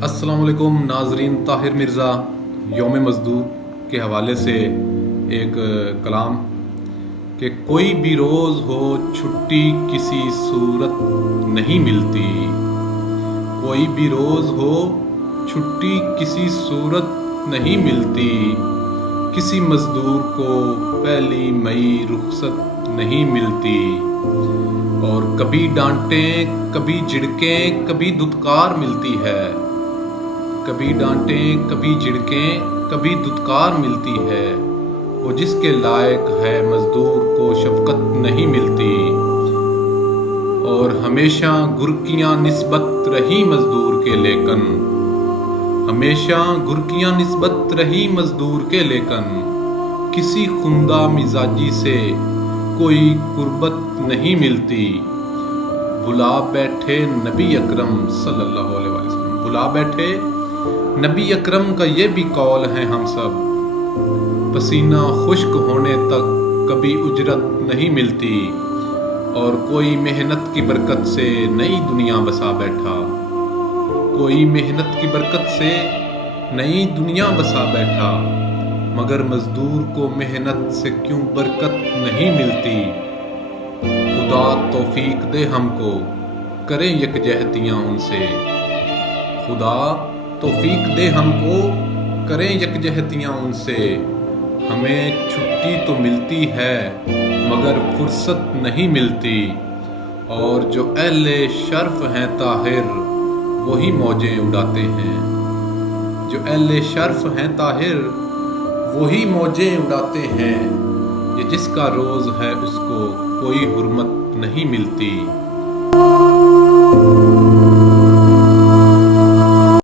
अस्सलाम वालेकुम नाजरीन। ताहिर मिर्ज़ा यौम मज़दूर के हवाले से एक कलाम कि कोई भी रोज़ हो छुट्टी किसी सूरत नहीं मिलती। कोई भी रोज़ हो छुट्टी किसी सूरत नहीं मिलती। किसी मज़दूर को पहली मई रुखसत नहीं मिलती। और कभी डांटें कभी झिड़कें कभी धुतकार मिलती है। कभी डांटें कभी झिड़कें कभी धुतकार मिलती है। वो जिसके लायक है मजदूर को शफकत नहीं मिलती। और हमेशा गुरकियां निस्बत रही मजदूर के लेकिन, हमेशा गुरकियां निस्बत रही मजदूर के लेकिन, किसी खुंदा मिजाजी से कोई कुर्बत नहीं मिलती। बुला बैठे नबी अकरम सल्लल्लाहु अलैहि वसल्लम, बुला बैठे नबी अकरम का ये भी कौल है हम सब, पसीना खुश्क होने तक कभी उजरत नहीं मिलती। और कोई मेहनत की बरकत से नई दुनिया बसा बैठा। कोई मेहनत की बरकत से नई दुनिया बसा बैठा। मगर मजदूर को मेहनत से क्यों बरकत नहीं मिलती। खुदा तौफीक दे हमको करें यकजहतियाँ उनसे। खुदा तौफीक दे हमको करें यकजहतियाँ उनसे। हमें छुट्टी तो मिलती है मगर फुर्सत नहीं मिलती। और जो अहले शर्फ हैं ताहिर वही मौजें उड़ाते हैं। जो अहले शर्फ हैं ताहिर वही मौजें उड़ाते हैं। ये जिसका रोज़ है उसको कोई हुर्मत नहीं मिलती।